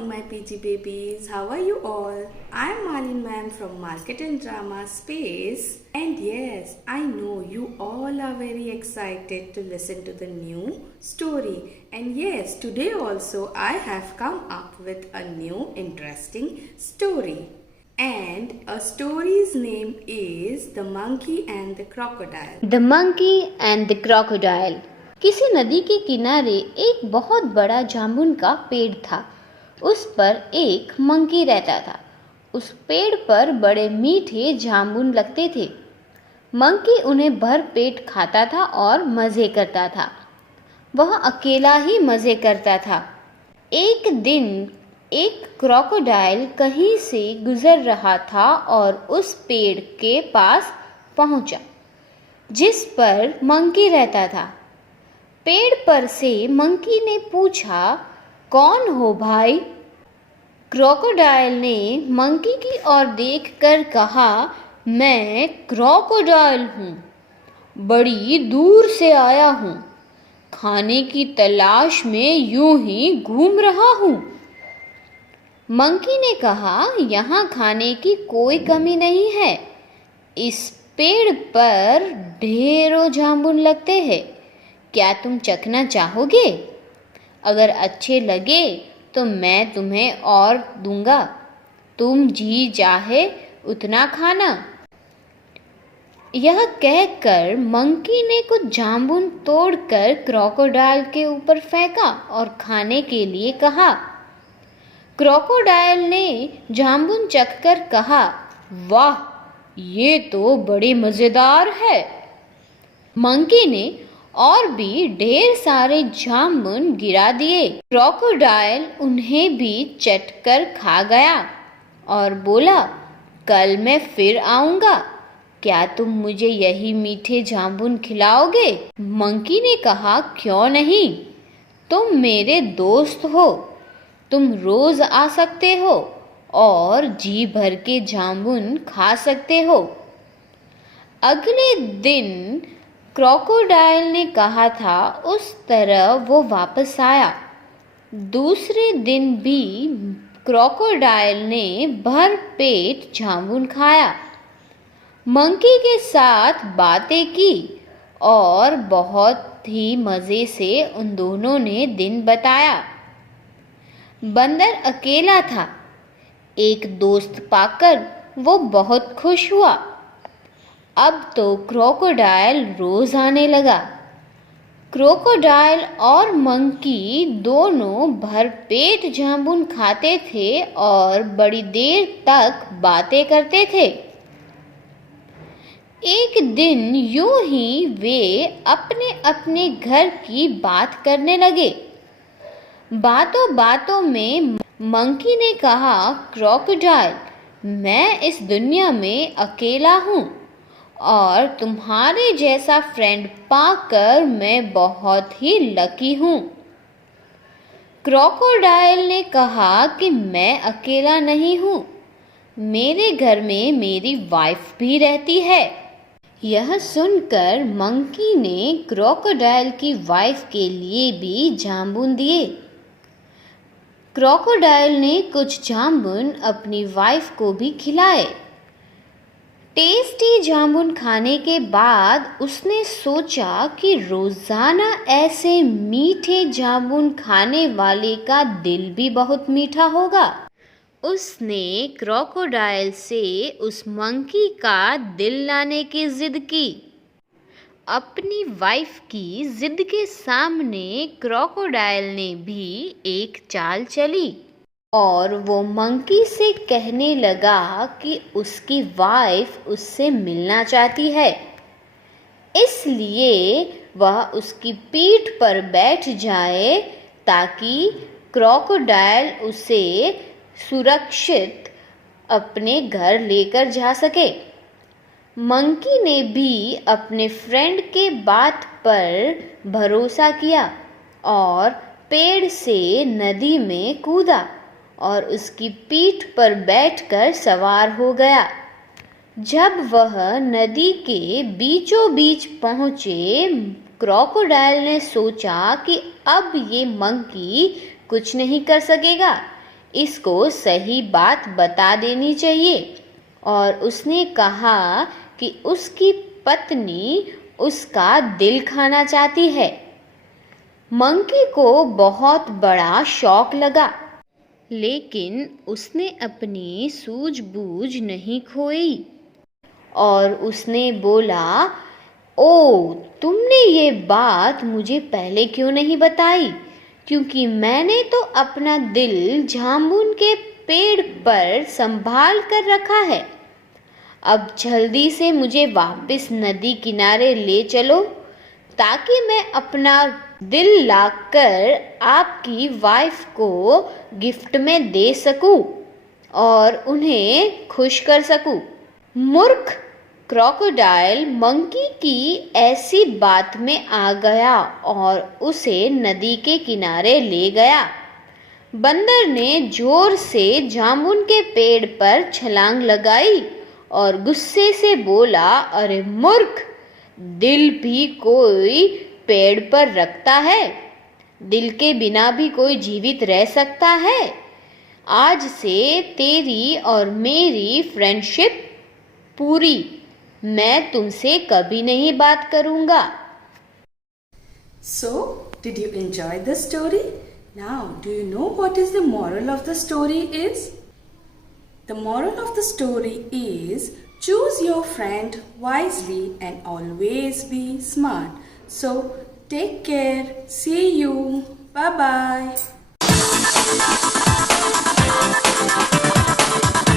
morning, my PG babies. How are you all? I'm Malin ma'am from Market and Drama Space. And yes, I know you all are very excited to listen to the new story. And yes, today also I have come up with a new interesting story. And a story's name is The Monkey and the Crocodile. The Monkey and the Crocodile। किसी नदी के किनारे एक बहुत बड़ा जामुन का पेड़ था। उस पर एक मंकी रहता था। उस पेड़ पर बड़े मीठे जामुन लगते थे। मंकी उन्हें भर पेट खाता था और मज़े करता था। वह अकेला ही मज़े करता था। एक दिन एक क्रोकोडाइल कहीं से गुजर रहा था और उस पेड़ के पास पहुंचा जिस पर मंकी रहता था। पेड़ पर से मंकी ने पूछा, कौन हो भाई? क्रोकोडाइल ने मंकी की ओर देखकर कहा, मैं क्रोकोडाइल हूँ, बड़ी दूर से आया हूँ, खाने की तलाश में यूं ही घूम रहा हूँ। मंकी ने कहा, यहाँ खाने की कोई कमी नहीं है। इस पेड़ पर ढेरों जामुन लगते हैं। क्या तुम चखना चाहोगे? अगर अच्छे लगे तो मैं तुम्हें और दूंगा। तुम जी चाहे उतना खाना। यह कहकर मंकी ने कुछ जामुन तोड़कर क्रोकोडाइल के ऊपर फेंका और खाने के लिए कहा। क्रोकोडाइल ने जामुन चखकर कहा, वाह, ये तो बड़े मज़ेदार है। मंकी ने और भी ढेर सारे जामुन गिरा दिए। क्रोकोडाइल उन्हें भी चटकर खा गया और बोला, कल मैं फिर आऊँगा। क्या तुम मुझे यही मीठे जामुन खिलाओगे? मंकी ने कहा, क्यों नहीं, तुम मेरे दोस्त हो, तुम रोज़ आ सकते हो और जी भर के जामुन खा सकते हो। अगले दिन क्रोकोडाइल ने कहा था, उस तरह वो वापस आया। दूसरे दिन भी क्रोकोडाइल ने भर पेट जामुन खाया, मंकी के साथ बातें की और बहुत ही मज़े से उन दोनों ने दिन बिताया। बंदर अकेला था। एक दोस्त पाकर वो बहुत खुश हुआ। अब तो क्रोकोडाइल रोज़ आने लगा। क्रोकोडाइल और मंकी दोनों भरपेट जामुन खाते थे और बड़ी देर तक बातें करते थे। एक दिन यूं ही वे अपने अपने घर की बात करने लगे। बातों बातों में मंकी ने कहा, क्रोकोडाइल, मैं इस दुनिया में अकेला हूँ और तुम्हारे जैसा फ्रेंड पाकर मैं बहुत ही लकी हूँ। क्रोकोडाइल ने कहा कि मैं अकेला नहीं हूँ, मेरे घर में मेरी वाइफ भी रहती है। यह सुनकर मंकी ने क्रोकोडाइल की वाइफ के लिए भी जामुन दिए। क्रोकोडाइल ने कुछ जामुन अपनी वाइफ को भी खिलाए। टेस्टी जामुन खाने के बाद उसने सोचा कि रोज़ाना ऐसे मीठे जामुन खाने वाले का दिल भी बहुत मीठा होगा। उसने क्रोकोडाइल से उस मंकी का दिल लाने की ज़िद की। अपनी वाइफ की ज़िद के सामने क्रोकोडाइल ने भी एक चाल चली और वो मंकी से कहने लगा कि उसकी वाइफ उससे मिलना चाहती है, इसलिए वह उसकी पीठ पर बैठ जाए ताकि क्रोकोडाइल उसे सुरक्षित अपने घर लेकर जा सके। मंकी ने भी अपने फ्रेंड के बात पर भरोसा किया और पेड़ से नदी में कूदा और उसकी पीठ पर बैठकर सवार हो गया। जब वह नदी के बीचों बीच पहुँचे, क्रोकोडाइल ने सोचा कि अब ये मंकी कुछ नहीं कर सकेगा, इसको सही बात बता देनी चाहिए। और उसने कहा कि उसकी पत्नी उसका दिल खाना चाहती है। मंकी को बहुत बड़ा शौक लगा, लेकिन उसने अपनी सूझबूझ नहीं खोई और उसने बोला, ओ, तुमने ये बात मुझे पहले क्यों नहीं बताई? क्योंकि मैंने तो अपना दिल जामुन के पेड़ पर संभाल कर रखा है। अब जल्दी से मुझे वापस नदी किनारे ले चलो, ताकि मैं अपना दिल लाकर आपकी वाइफ को गिफ्ट में दे सकूं और उन्हें खुश कर सकूं। मूर्ख क्रोकोडाइल मंकी की ऐसी बात में आ गया और उसे नदी के किनारे ले गया। बंदर ने जोर से जामुन के पेड़ पर छलांग लगाई और गुस्से से बोला, अरे मूर्ख, दिल भी कोई पेड़ पर रखता है? दिल के बिना भी कोई जीवित रह सकता है? आज से तेरी और मेरी फ्रेंडशिप पूरी। मैं तुमसे कभी नहीं बात करूंगा। So, did you enjoy the story? Now, do you know what is the moral of the story is? The moral of the story is choose your friend wisely and always be smart. So, take care. See you. Bye bye.